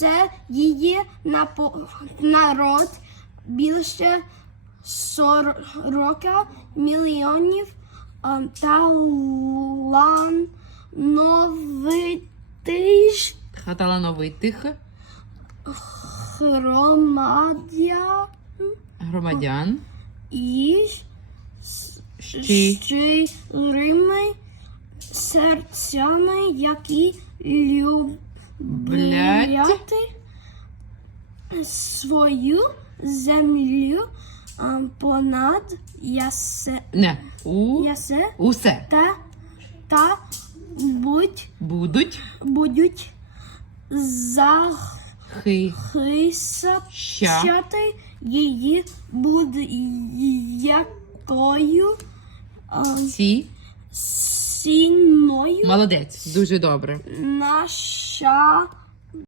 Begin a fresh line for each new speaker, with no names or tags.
все її народ більше 40 мільйонів а, талановитих
Талановитих
громадян
громадян.
і
Щи-
щирими серцями, які люблять свою землю а, понад ясе,
Не. У.
ясе
Усе.
та, та будь,
Будуть.
будуть
Хи.
захищати її будь-якою а,
Ці.
сіною.
Молодець. Дуже добре.
Наша